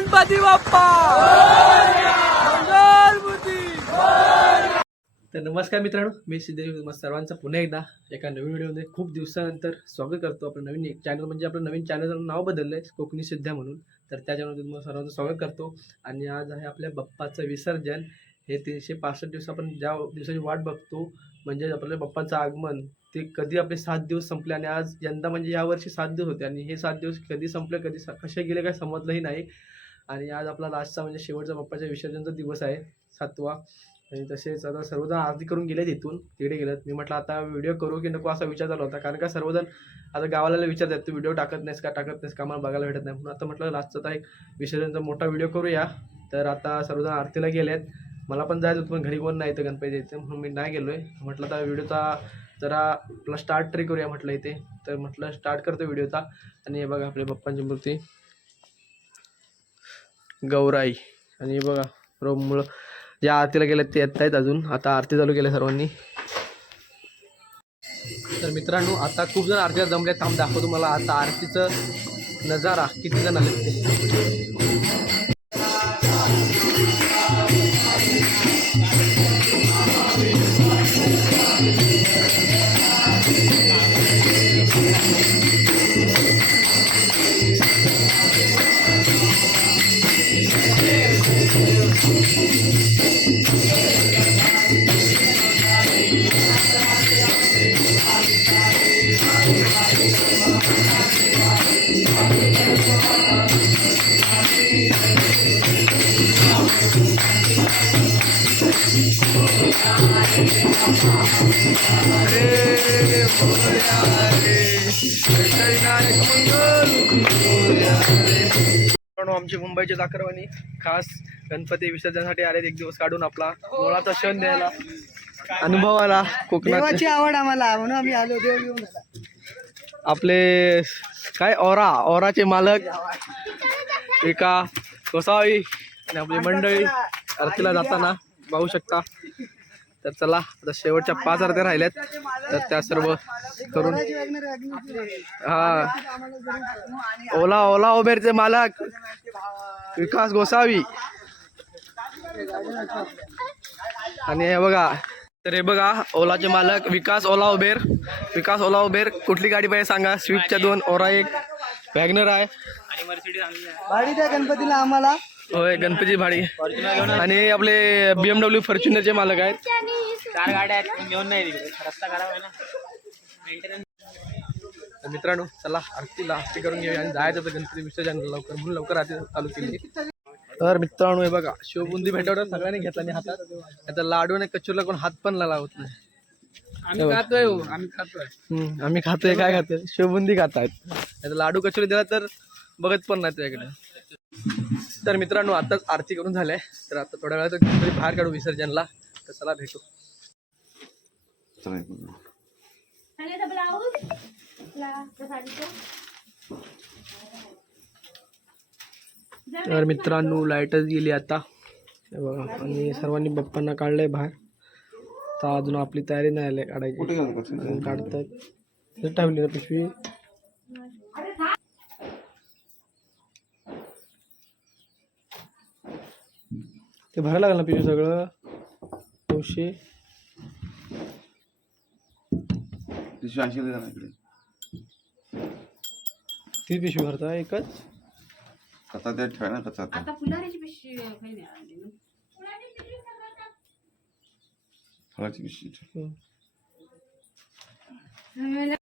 गणपती बाप्पा! तर नमस्कार मित्रांनो मी सिद्धेश तुम्हा सर्वांचं पुन्हा एकदा एका नवीन व्हिडिओमध्ये खूप दिवसानंतर स्वागत करतो. आपलं नवीन एक चॅनल म्हणजे आपलं नवीन चॅनलचं नाव बदललं आहे कोकणी सिद्ध्या म्हणून. तर त्या चॅनलमध्ये तुम्हाला सर्वांचं स्वागत करतो. आणि आज आहे आपल्या बाप्पाचं विसर्जन. हे तीनशे पासष्ट दिवस आपण ज्या दिवसाची वाट बघतो म्हणजे आपल्या बाप्पाचं आगमन ते कधी आपले सात दिवस संपले आणि आज यंदा म्हणजे यावर्षी सात दिवस होते. आणि हे सात दिवस कधी संपले कधी कसे गेले काय समजलंही नाही. आणि आज आपला लास्टचा म्हणजे शेवटचा बाप्पाच्या विसर्जनचा दिवस आहे सातवा. आणि तसेच आता सर्वजण आरती करून गेले तिथून तिकडे गेलेत. मी म्हटलं आता व्हिडिओ करू की नको असा विचार झाला होता. कारण का सर्वजण आता गावाला विचारतात तू व्हिडिओ टाकत नाहीस का? टाकत नाहीस का? मला बघायला भेटत नाही. म्हणून आता म्हटलं लास्टचा आता एक विसर्जनचा मोठा व्हिडिओ करूया. तर आता सर्वजण आरतीला गेलेत. मला पण जायचं होतं पण घरी कोण नाही इथं गणपती इथे. म्हणून मी नाही गेलो आहे म्हटलं आता व्हिडिओचा जरा आपला स्टार्ट ट्री करूया म्हटलं इथे. तर म्हटलं स्टार्ट करतो व्हिडिओचा. आणि हे बघा आपल्या बाप्पांची मूर्ती. गौराई. आणि बघा रोममुळं ज्या आरतीला गेल्या ते येत आहेत अजून. आता आरती चालू केल्या सर्वांनी. तर मित्रांनो आता खूप जण आरतीला जमले थांब दाखवतो मला आता आरतीचं नजारा किती जण आले ते आमची मुंबईची चाकरवाणी खास गणपती विसर्जनासाठी आले एक दिवस काढून आपला मुळाचा क्षण द्यायला अनुभव आला कोकणात. देवाची आवड आम्हाला. म्हणून आम्ही आलो देव घेऊन आला. आपले काय ओरा ओराचे मालक एका गोसावी आणि आपली मंडळी आरतीला जाताना पाहू शकता. तर चला आता शेवटच्या पाच आरत्या राहिल्यात. तर त्या सर्व करून. हा. ओला ओला उबेरचे मालक. विकास गोसावी. आणि हे बघा तर हे बघा ओलाचे मालक विकास ओला उबेर विकास ओला उबेर कुठली गाडी पाहिजे सांगा? स्विफ्टच्या दोन ओरा एक. वॅगनर आहे. भाडी द्या गणपतीला आम्हाला. होय गणपती भाडी. आणि आपले बीएमडब्ल्यू फॉर्च्युनरचे मालक आहेत. चार गाड्या आहेत घेऊन नाही रस्ता करावा आहे ना. तर मित्रांनो चला आरतीला आरती करून घेऊया आणि जायचं होतं गणपती विसर्जन लवकर म्हणून लवकर आरती चालू केली. तर मित्रांनो हे बघा शिवबुंदी भेटवतात सगळ्यांनी घेतला आणि हातात. आता लाडू आणि कचूरला कोण हात पण लावत नाही. आम्ही खातोय हो, आम्ही खातोय. हम्म, आम्ही खातोय काय खातोय? शिवबुंदी खातायत. आता लाडू कचोरी दिला तर बघत पण नाही त्याकडे तर मित्रांनो आताच आरती करून झालंय तर आता थोड्या वेळात गणपती बाहेर काढू विसर्जनला. तर चला भेटू. तर. मित्रांनो लाईटच गेली आता. हे बघा आणि सर्वांनी बाप्पांना काढलंय बाहेर. तर अजून आपली तयारी नाही आली काढायची. हे ठेवली ना पिशवी. ते भरायला लागलं ना पिशवी सगळं? नऊशे पिशवी ऐंशी इकडे. ती पिशवी भरता एकच? कथा त्या ठेवा ना कथा आता आता फुलारीची पिशवी काही नाही आणली ना. फळाची पिशवी ठेव. हम्म.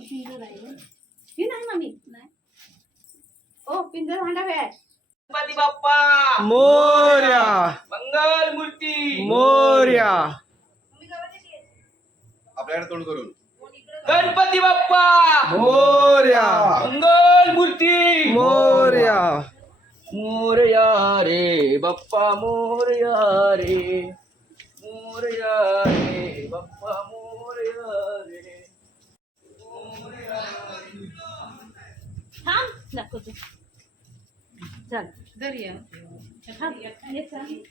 पिंजर आहे ना. ही नाही मामी नाही ओ पिंजर भांडा आहे गणपती बाप्पा. मोर्या. मंगल मूर्ती मोर्या आपल्याकडे तोंड करून. गणपती बाप्पा. मोर्या. मंगल मूर्ती मोर्या. मोरया रे बाप्पा मोरया रे. मोरया मोरया रे बाप्पा मोरया रे. थांब दाखवतो. चल दर्या ये चल. ही.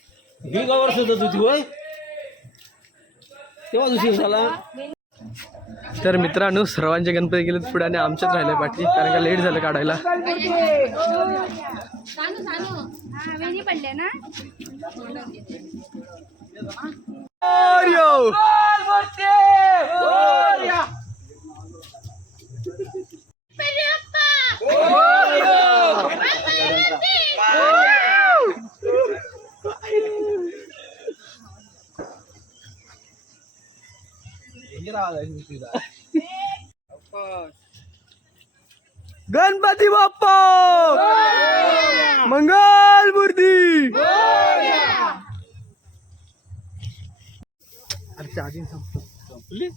गावर सुद्धा तुझी होय? तेव्हा दुसरी झाला? तर मित्रांनो सर्वांचे गणपती गेले पुढे आणि आमच्याच राहिले पाठी कारण का लेट झालं काढायला. हा पडले ना! गणपती बाप्पा मंगल मूर्ती अरे चार्जिंग संपली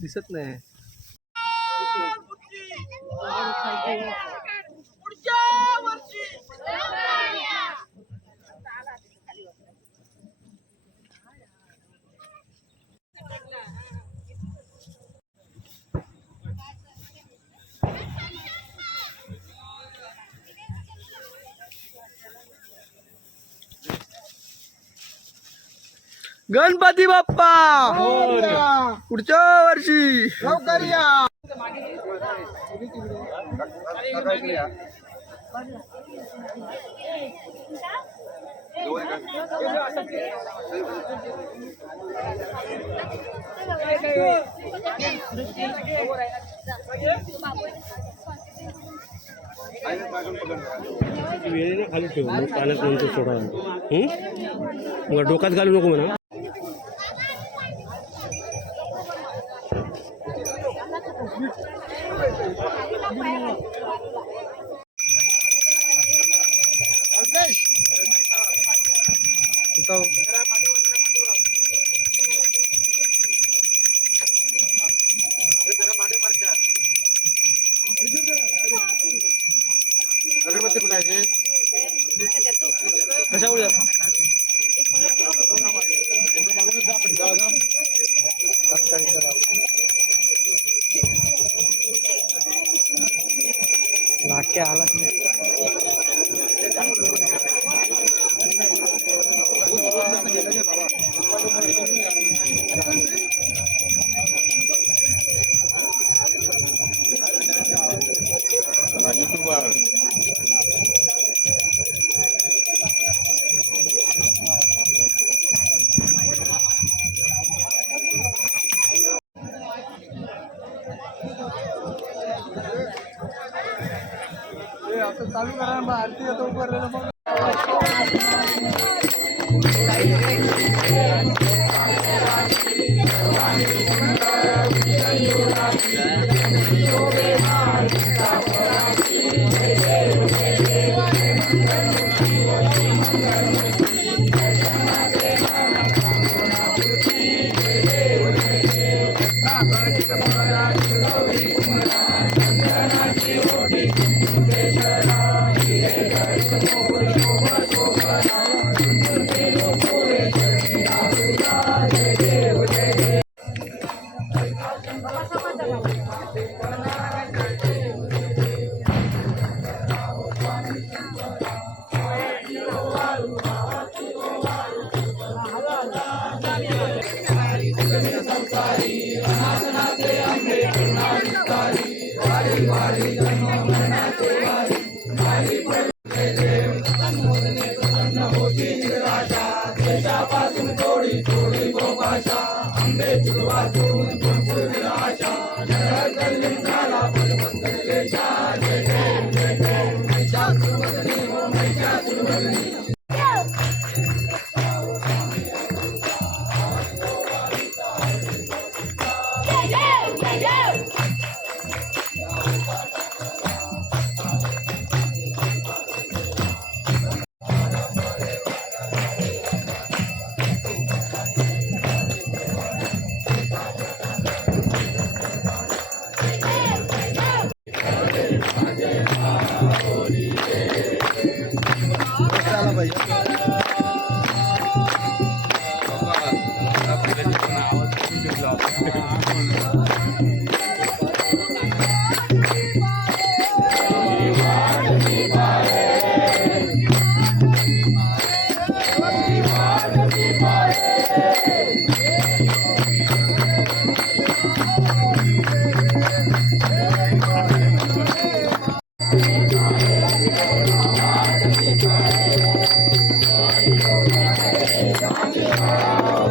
दिसत नाही गणपती बाप्पा! पुढच्या वर्षी. खाली ठेव मग पाण्यात नंतर सोडा डोक्यात घालू नको म्हणा கத்துக்கூடாது Oh,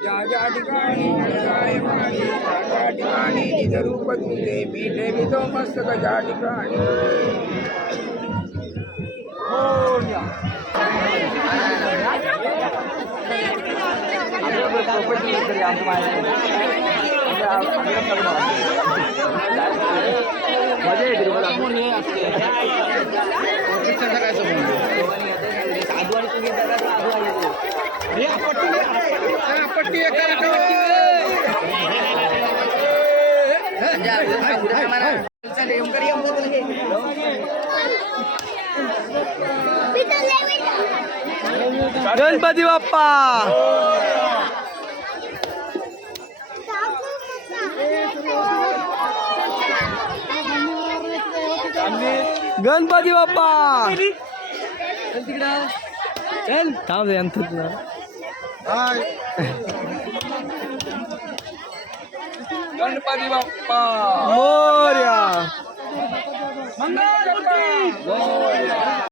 ज्या ज्या ठिकाणी त्या ठिकाणी निज रूप तुझे मी ठेवितो मस्तक ज्या ठिकाणी मजा साधू आणि तुम्ही गणपती बाप्पा. गणपती बाप्पा. थांब रे अंतच ना गणपती बाप्पा मोर्या तिकडे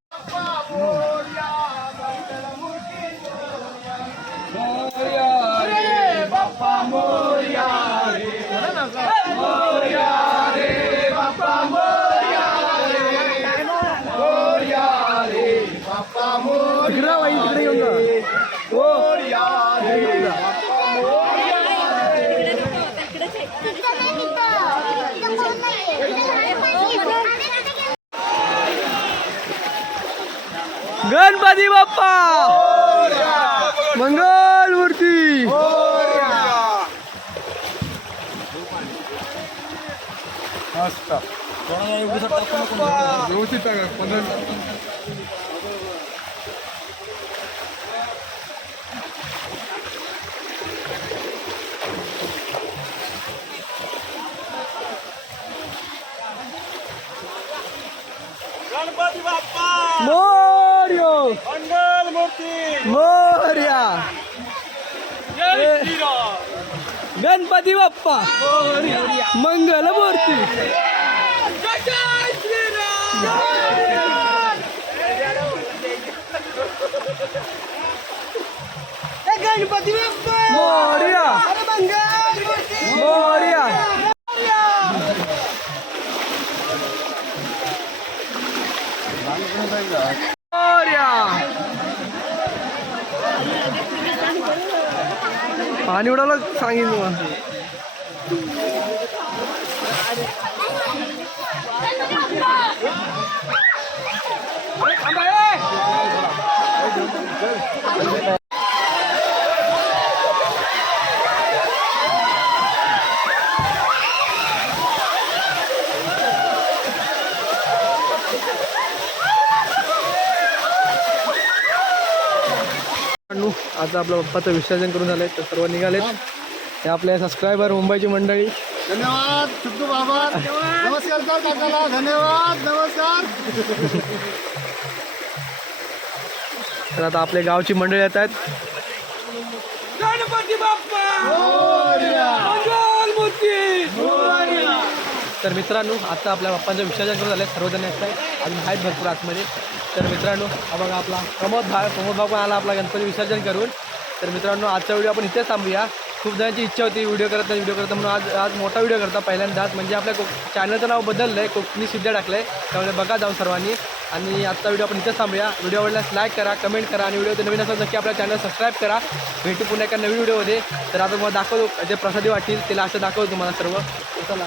गणपती बाप्पा! मंगल मूर्ती! व्यवस्थित मोर्या. गणपती बाप्पा. मंगल मूर्ती गणपती बाप्पा. मोर्या. मोर्या पाणी उडालं सांगेन तुम्हाला मित्रांनो, आता आपलं पप्पाचं विसर्जन करून झालंय तर सर्व निघालेत. हे आपले सबस्क्रायबर मुंबईची मंडळी. धन्यवाद सिद्धू बाबा नमस्कार सर काकाला. धन्यवाद नमस्कार. तर आता आपल्या गावची मंडळी येत आहेत. गणपती बाप्पा! तर मित्रांनो आता आपल्या बाप्पांचं विसर्जन करून झालं सर्वजण येत आहे अजून आहेत भरपूर आतमध्ये. तर मित्रांनो हा बघा आपला प्रमोद भाग प्रमोद भाग पण आला आपला गणपती विसर्जन करून. तर मित्रांनो आजचा व्हिडिओ आपण इथेच थांबूया. खूप जणांची इच्छा होती व्हिडिओ करत नाही व्हिडिओ करता म्हणून आज आज मोठा व्हिडिओ करता पहिल्यांदाच. म्हणजे आपल्या चॅनलचं नाव बदललं आहे कोकणी सिद्ध टाकलं आहे त्यामुळे बघा जाऊन सर्वांनी. आणि आजचा व्हिडिओ आपण इथेच थांबूया. व्हिडिओ आवडल्यास लाईक करा कमेंट करा. आणि व्हिडिओ नवीन असेल नक्की आपल्या चॅनल सबस्क्राईब करा. भेटू पुन्हा एका नवीन व्हिडिओमध्ये. तर आता तुम्हाला दाखवतो जे प्रसादी वाटतील त्याला असं दाखवतो तुम्हाला सर्व. चला.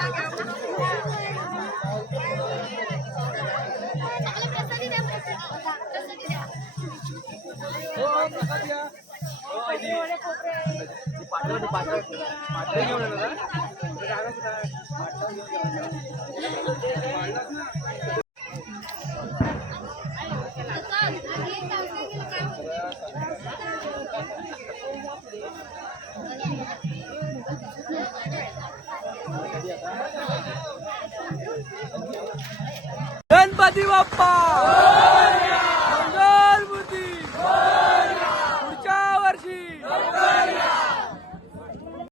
गणपती बाप्पा